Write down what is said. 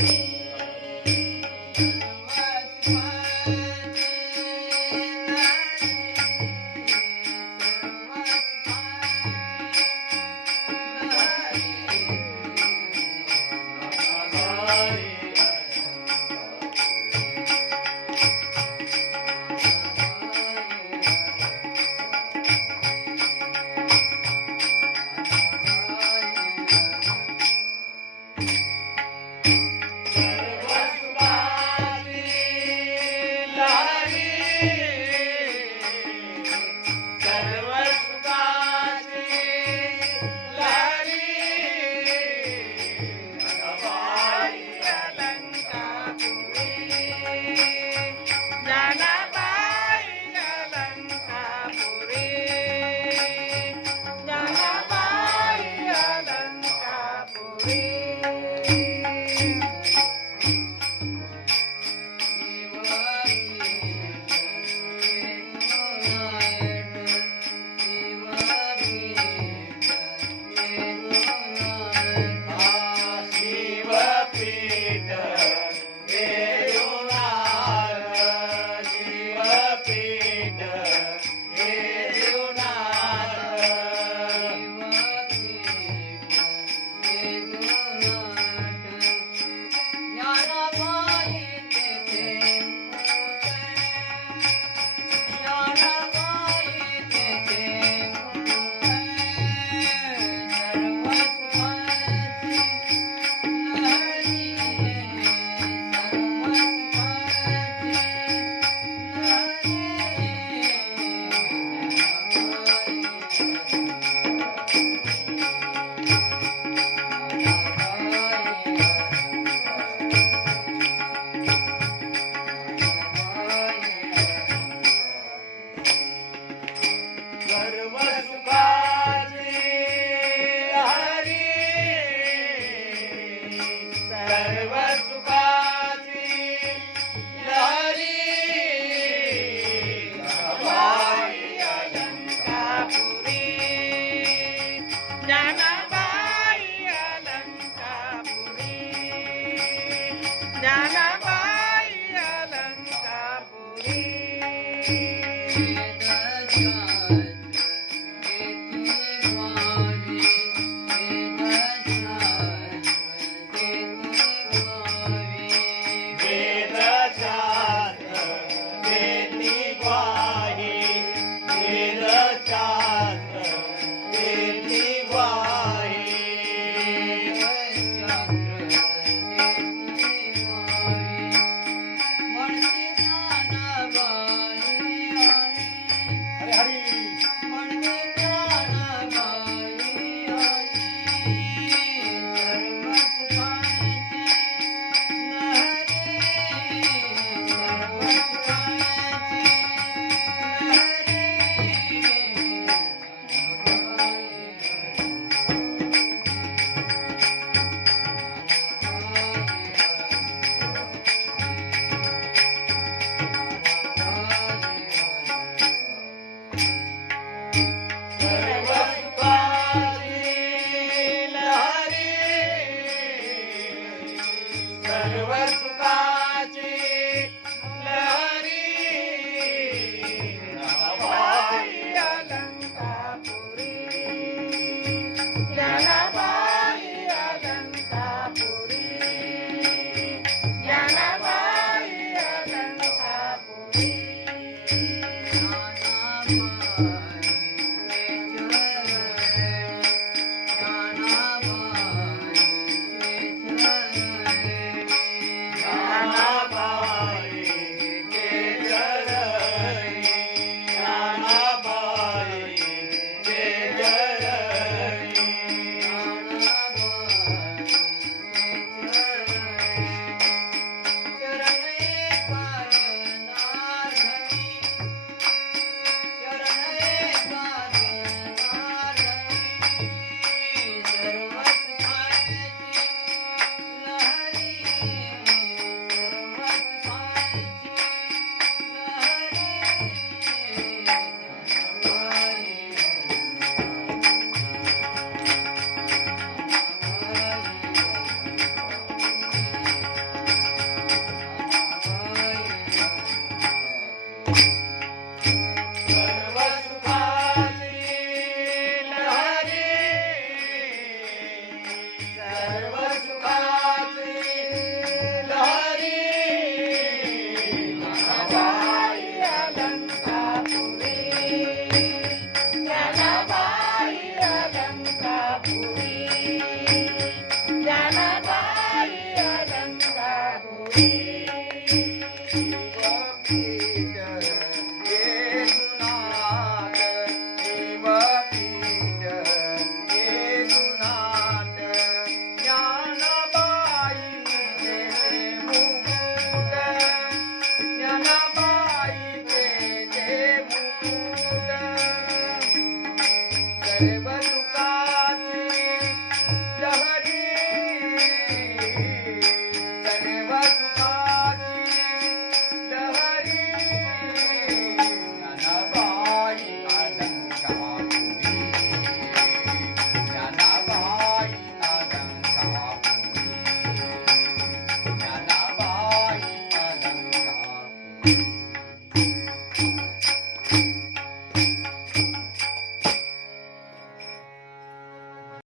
Bye. Thank you.